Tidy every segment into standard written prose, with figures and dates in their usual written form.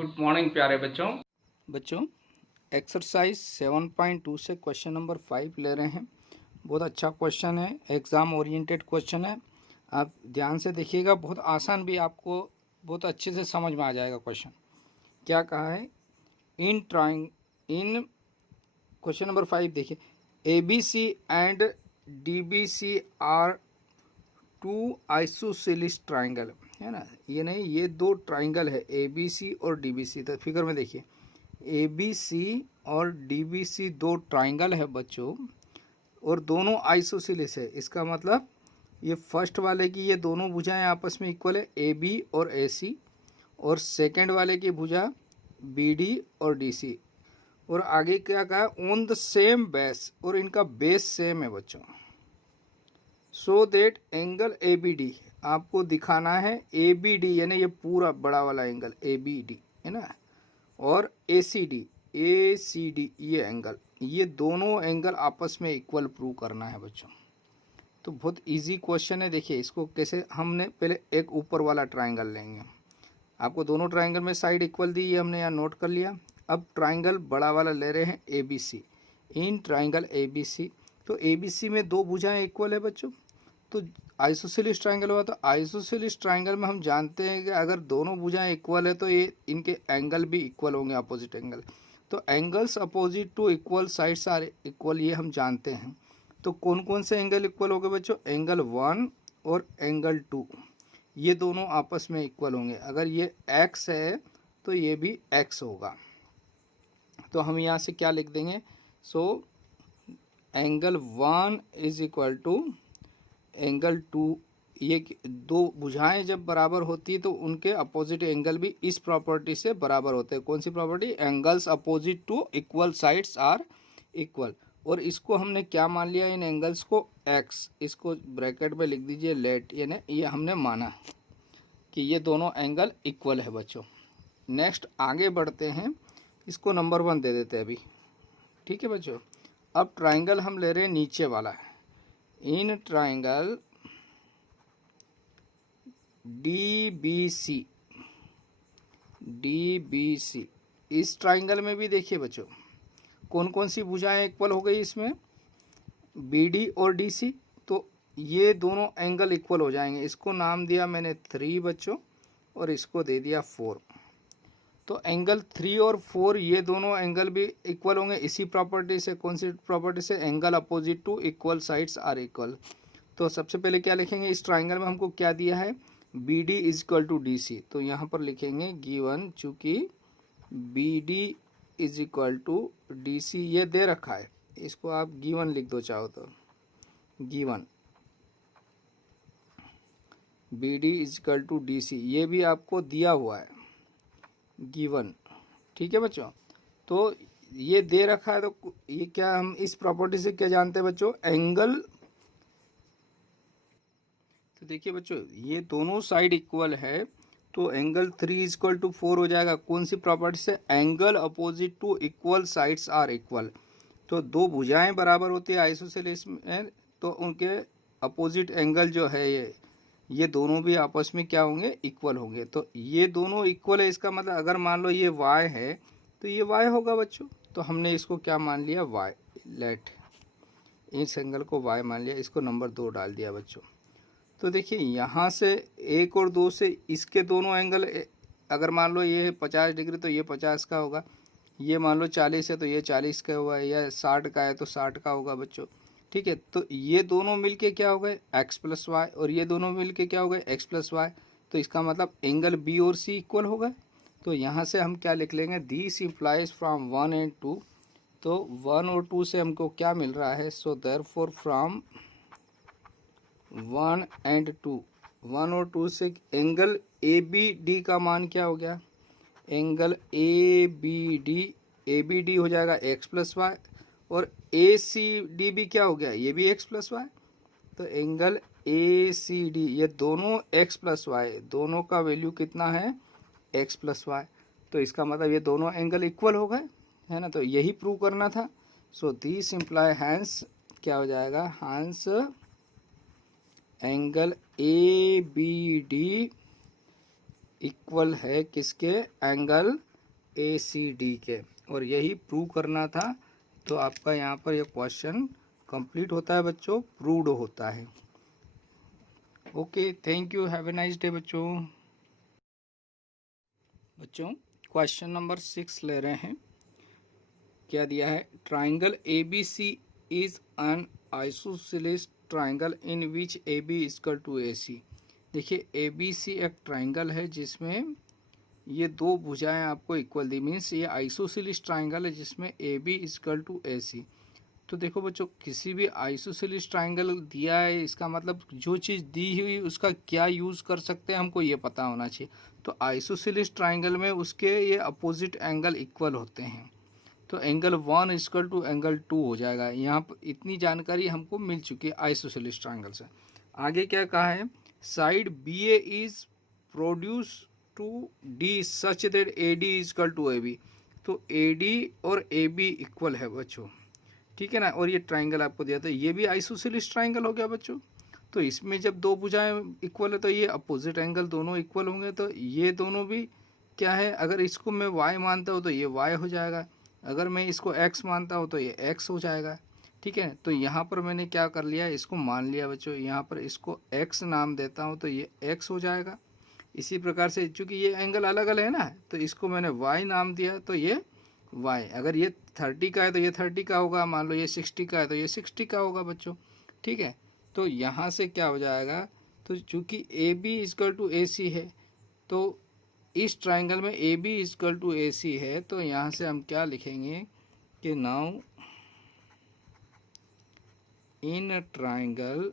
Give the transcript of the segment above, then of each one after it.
Good morning प्यारे बच्चों exercise 7.2 से क्वेश्चन नंबर 5 ले रहे हैं। बहुत अच्छा क्वेश्चन है, एग्ज़ाम ओरिएंटेड क्वेश्चन है। आप ध्यान से देखिएगा, बहुत आसान भी, आपको बहुत अच्छे से समझ में आ जाएगा क्वेश्चन। क्या कहा है इन क्वेश्चन नंबर 5 देखिए, ABC and DBC are two isosceles triangle, है ना। ये नहीं, ये दो ट्राइंगल है ABC और DBC। तो फिगर में देखिए, ABC और DBC दो ट्राइंगल है बच्चों, और दोनों आइसोसेलिस है। इसका मतलब ये फर्स्ट वाले की ये दोनों भुजाएं आपस में इक्वल है, AB और AC, और सेकंड वाले की भुजा BD और DC। और आगे क्या कहा, ऑन द सेम बेस, और इनका बेस सेम है बच्चों। सो देट एंगल ABD, आपको दिखाना है ABD, यानी ये पूरा बड़ा वाला एंगल ABD है ना, और ACD ये एंगल, ये दोनों एंगल आपस में इक्वल प्रूव करना है बच्चों। तो बहुत इजी क्वेश्चन है। देखिए इसको कैसे, हमने पहले एक ऊपर वाला ट्राइंगल लेंगे। आपको दोनों ट्राइंगल में साइड इक्वल दी, ये हमने यहाँ नोट कर लिया। अब ट्राइंगल बड़ा वाला ले रहे हैं ABC। इन ट्राइंगल ABC, तो ABC में दो भुजाएं इक्वल है बच्चों। तो आइसोसेलिस ट्राइंगल हुआ, तो आइसोसेलिस ट्राइंगल में हम जानते हैं कि अगर दोनों भुजाएं इक्वल है तो ये इनके एंगल भी इक्वल होंगे, अपोजिट एंगल। तो angles opposite to equal sides are equal, ये हम जानते हैं। तो कौन कौन से एंगल इक्वल हो गए बच्चों, एंगल 1 और एंगल 2, ये दोनों आपस में इक्वल होंगे। अगर ये x है तो ये भी x होगा। तो हम यहाँ से क्या लिख देंगे, so angle 1 is equal to angle 2। ये दो भुजाएं जब बराबर होती है तो उनके अपोजिट एंगल भी इस प्रॉपर्टी से बराबर होते हैं। कौन सी property, angles opposite to equal sides are equal. और इसको हमने क्या मान लिया, इन एंगल्स को x, इसको ब्रैकेट में लिख दीजिए लेट, यानी ये हमने माना कि ये दोनों एंगल इक्वल है बच्चों। नेक्स्ट आगे बढ़ते हैं, इसको नंबर 1 दे देते हैं अभी, ठीक है बच्चों। अब ट्राइंगल हम ले रहे हैं नीचे वाला है। इन ट्राइंगल DBC, इस ट्राइंगल में भी देखिए बच्चों कौन कौन सी भुजाएं इक्वल हो गई इसमें, BD और DC। तो ये दोनों एंगल इक्वल हो जाएंगे। इसको नाम दिया मैंने 3 बच्चों, और इसको दे दिया 4। तो एंगल 3 और 4 ये दोनों एंगल भी इक्वल होंगे इसी प्रॉपर्टी से। कौन सी प्रॉपर्टी से, angle opposite to equal sides are equal. तो सबसे पहले क्या लिखेंगे, इस ट्राइंगल में हमको क्या दिया है, BD is equal to DC। तो यहाँ पर लिखेंगे गिवन, चूंकि BD is equal to DC ये दे रखा है, इसको आप गिवन लिख दो चाहो तो, given BD is equal to DC, ये भी आपको दिया हुआ है गिवन, ठीक है बच्चों। तो ये दे रखा है, तो ये क्या, हम इस प्रॉपर्टी से क्या जानते हैं बच्चों, एंगल। तो देखिए बच्चों ये दोनों साइड इक्वल है, तो एंगल 3 इज इक्वल टू 4 हो जाएगा। कौन सी प्रॉपर्टी से, angle opposite to equal sides are equal. तो दो भुजाएं बराबर होती है आइसोसेलेस में, तो उनके अपोजिट एंगल जो है ये दोनों भी आपस में क्या होंगे, इक्वल होंगे। तो ये दोनों इक्वल है, इसका मतलब अगर मान लो ये y है तो ये y होगा बच्चों। तो हमने इसको क्या मान लिया, y, लेट इस एंगल को y मान लिया, इसको नंबर 2 डाल दिया बच्चों। तो देखिए यहाँ से 1 और 2 से इसके दोनों एंगल, अगर मान लो ये 50 डिग्री तो ये 50 का होगा, ये मान लो 40 है तो ये 40 का होगा, या 60 का है तो 60 का होगा बच्चों, ठीक है। तो ये दोनों मिलके क्या हो गए, x प्लस वाई, और ये दोनों मिलके क्या हो गए, x प्लस वाई। तो इसका मतलब एंगल B और C इक्वल हो गए। तो यहाँ से हम क्या लिख लेंगे, दिस इम्प्लाइज फ्रॉम 1 एंड 2। तो 1 और 2 से हमको क्या मिल रहा है, सो देयरफॉर फ्रॉम 1 एंड 2, 1 और 2 से एंगल ABD का मान क्या हो गया, एंगल ABD हो जाएगा x प्लस वाई, और ACD भी क्या हो गया, ये भी x प्लस वाई। तो एंगल ACD ये दोनों x प्लस वाई, दोनों का वैल्यू कितना है, x प्लस वाई। तो इसका मतलब ये दोनों एंगल इक्वल हो गए, है ना। तो यही प्रूव करना था। सो दिस इम्प्लाई हैंस क्या हो जाएगा, हैंस एंगल ABD इक्वल है किसके, एंगल ACD के, और यही प्रूव करना था। तो आपका यहाँ पर यह क्वेश्चन कंप्लीट होता है बच्चों, प्रूव्ड होता है। Okay, thank you, have a nice day बच्चों। बच्चों क्वेश्चन नंबर 6 ले रहे हैं। क्या दिया है? Triangle ABC is an isosceles triangle in which AB equal to AC। देखिए ABC एक ट्राइंगल है जिसमें ये दो भुजाएं आपको इक्वल दी, मीन्स ये आइसोसेलेस ट्राइंगल है जिसमें AB इक्वल टू AC। तो देखो बच्चों, किसी भी आइसोसेलेस ट्राइंगल दिया है, इसका मतलब जो चीज़ दी हुई उसका क्या यूज़ कर सकते हैं हमको ये पता होना चाहिए। तो आइसोसेलेस ट्राइंगल में उसके ये अपोजिट एंगल इक्वल होते हैं, तो एंगल 1 इक्वल टू एंगल 2 हो जाएगा। यहाँ पर इतनी जानकारी हमको मिल चुकी है आइसोसेलेस ट्राइंगल से। आगे क्या कहा है? Side BA is produce to D such that AD equal to AB। तो AD और AB इक्वल है बच्चों, ठीक है ना। और ये ट्राइंगल आपको दिया था, ये भी आइसोसेलेस ट्राइंगल हो गया बच्चों। तो इसमें जब दो भुजाएं इक्वल है तो ये अपोजिट एंगल दोनों इक्वल होंगे, तो ये दोनों भी क्या है, अगर इसको मैं y मानता हूँ तो ये y हो जाएगा, अगर मैं इसको x मानता हूँ तो ये x हो जाएगा, ठीक है। तो यहाँ पर मैंने क्या कर लिया, इसको मान लिया बच्चों, यहाँ पर इसको x नाम देता हूँ तो ये x हो जाएगा। इसी प्रकार से चूंकि ये एंगल अलग अलग है ना, तो इसको मैंने y नाम दिया तो ये y, अगर ये 30 का है तो ये 30 का होगा, मान लो ये 60 का है तो ये 60 का होगा बच्चों, ठीक है। तो यहाँ से क्या हो जाएगा, तो चूंकि AB इक्वल टू AC है, तो इस ट्राइंगल में AB इक्वल टू AC है, तो यहाँ से हम क्या लिखेंगे कि नाउ इन ट्राइंगल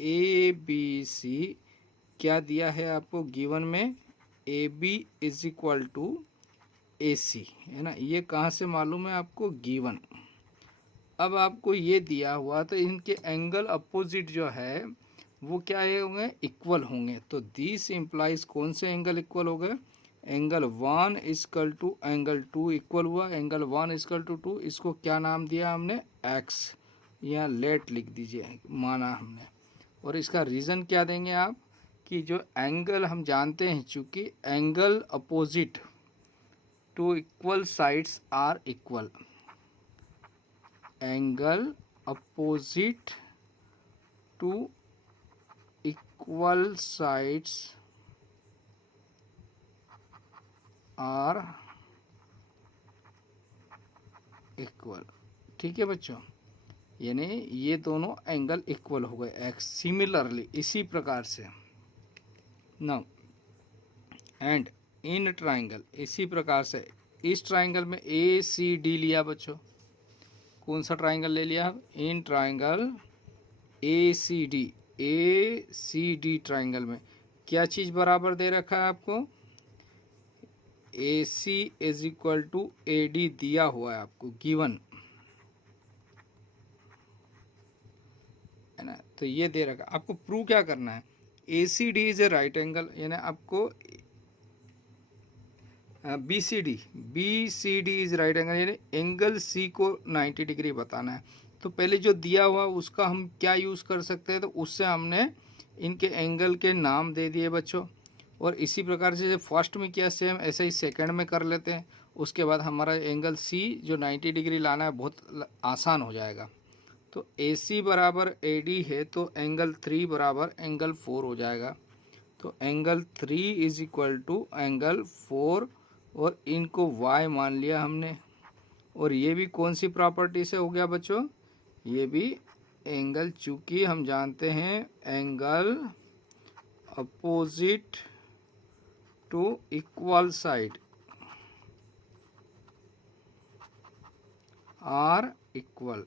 ABC क्या दिया है आपको गिवन में, AB is equal to AC है ना। ये कहाँ से मालूम है आपको? गिवन। अब आपको ये दिया हुआ तो इनके एंगल अपोजिट जो है वो क्या होंगे? इक्वल होंगे। तो दिस इम्प्लाइज कौन से एंगल इक्वल हो गए? Angle 1 equal to angle 2 equal हुआ। एंगल 1 इक्वल टू 2, इसको क्या नाम दिया हमने? x, या लेट लिख दीजिए, माना हमने। और इसका रीज़न क्या देंगे आप, कि जो एंगल हम जानते हैं, चूँकि angle opposite to equal sides are equal, angle opposite to equal sides are equal, ठीक है बच्चों। यानी ये दोनों एंगल इक्वल हो गए एक्स। सिमिलरली इसी प्रकार से नाउ एंड इन ट्राइंगल, इसी प्रकार से इस ट्राइंगल में ACD लिया बच्चों। कौन सा ट्राइंगल ले लिया? इन ट्राइंगल ACD ट्राइंगल में क्या चीज़ बराबर दे रखा है आपको? AC is equal to AD दिया हुआ है आपको, गिवन है ना। तो ये दे रखा, आपको प्रूव क्या करना है? ACD is a right angle, यानी आपको BCD इज राइट एंगल, यानी एंगल C को 90 डिग्री बताना है। तो पहले जो दिया हुआ उसका हम क्या यूज़ कर सकते हैं, तो उससे हमने इनके एंगल के नाम दे दिए बच्चों। और इसी प्रकार से फर्स्ट में किया सेम ऐसे ही सेकंड में कर लेते हैं। उसके बाद हमारा एंगल C जो 90 डिग्री लाना है बहुत आसान हो जाएगा। तो AC बराबर AD है, तो एंगल 3 बराबर एंगल 4 हो जाएगा। तो angle 3 is equal to angle 4, और इनको y मान लिया हमने। और ये भी कौन सी प्रॉपर्टी से हो गया बच्चों? ये भी एंगल, चूँकि हम जानते हैं angle opposite to equal side are equal,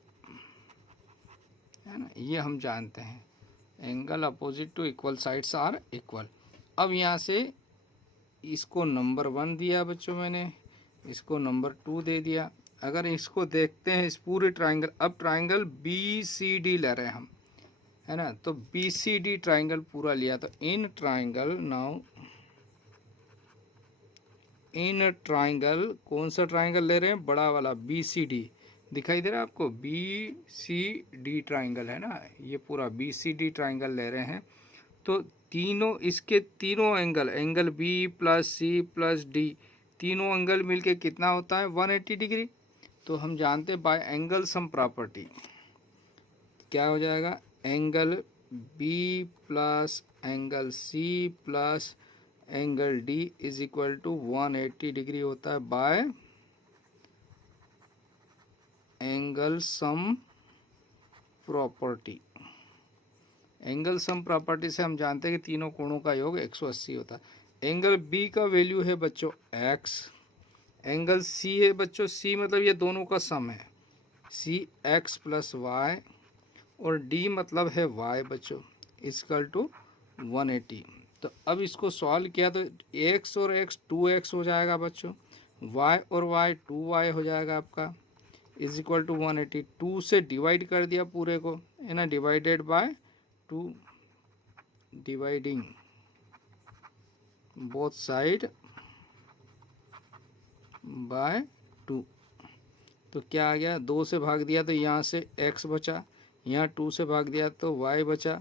है ना, ये हम जानते हैं angle opposite to equal sides are equal. अब यहाँ से इसको नंबर 1 दिया बच्चों मैंने, इसको नंबर 2 दे दिया। अगर इसको देखते हैं इस पूरे ट्राइंगल, अब ट्राइंगल BCD ले रहे हैं हम, है ना। तो BCD ट्राइंगल पूरा लिया, तो in triangle now in triangle, कौन सा ट्राइंगल ले रहे हैं? बड़ा वाला BCD दिखाई दे रहा है आपको? BCD ट्राइंगल है ना, ये पूरा BCD ट्राइंगल ले रहे हैं। तो तीनों इसके तीनों angle, angle B plus C plus D तीनों एंगल मिलके कितना होता है 180 डिग्री। तो हम जानते हैं बाय एंगल सम प्रॉपर्टी क्या हो जाएगा, angle B plus angle C plus angle D is equal to 180 degree होता है by angle sum property. Angle sum property से हम जानते हैं कि तीनों कोणों का योग 180 होता है। एंगल बी का वैल्यू है बच्चों x, एंगल सी है बच्चों, सी मतलब ये दोनों का सम है, सी x प्लस वाई, और डी मतलब है y बच्चों इक्वल टू 180। तो अब इसको सॉल्व किया तो x और x 2x हो जाएगा बच्चों, y और y 2y हो जाएगा आपका, इज इक्वल टू 180। 2 से डिवाइड कर दिया पूरे को है ना, divided by 2, dividing both side by 2। तो क्या आ गया, 2 से भाग दिया तो यहाँ से x बचा, यहाँ 2 से भाग दिया तो y बचा,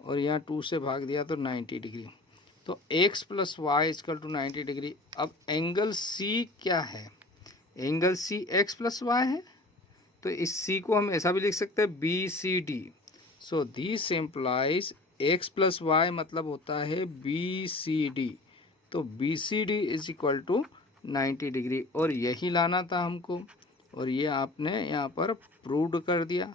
और यहाँ 2 से भाग दिया तो 90 डिग्री। तो x plus y equal to 90 degree. अब एंगल c क्या है, angle c x plus y है, तो इस c को हम ऐसा भी लिख सकते हैं BCD। So this implies x plus y मतलब होता है BCD। तो BCD is equal to 90 degree, और यही लाना था हमको, और ये आपने यहाँ पर प्रूव्ड कर दिया।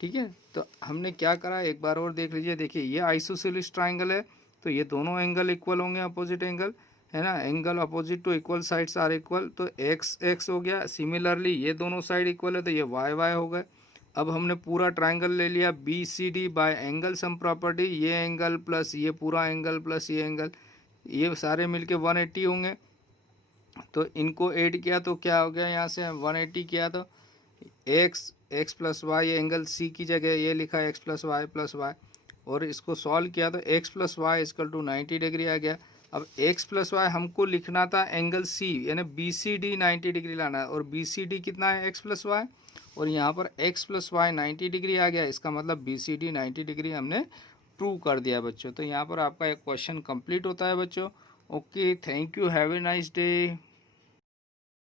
ठीक है, तो हमने क्या करा एक बार और देख लीजिए। देखिए ये आइसोसेलेस ट्राइंगल है, तो ये दोनों एंगल इक्वल होंगे, अपोजिट एंगल है ना, angle opposite to equal sides are equal, तो x x हो गया। सिमिलरली ये दोनों साइड इक्वल है तो ये y y हो गए। अब हमने पूरा ट्राइंगल ले लिया BCD bye angle sum property, ये एंगल प्लस ये पूरा एंगल प्लस ये एंगल, ये सारे मिलके 180 होंगे। तो इनको ऐड किया तो क्या हो गया, यहाँ से 180 किया तो x plus y, angle C की जगह ये लिखा x प्लस वाई, और इसको सॉल्व किया तो x plus y equal to 90 degree आ गया। अब x प्लस वाई हमको लिखना था एंगल C यानी BCD 90 डिग्री लाना है, और BCD कितना है x प्लस वाई, और यहाँ पर x प्लस वाई 90 डिग्री आ गया। इसका मतलब BCD 90 डिग्री हमने प्रूव कर दिया बच्चों। तो यहाँ पर आपका एक क्वेश्चन कंप्लीट होता है बच्चों। Okay, thank you, have a nice day.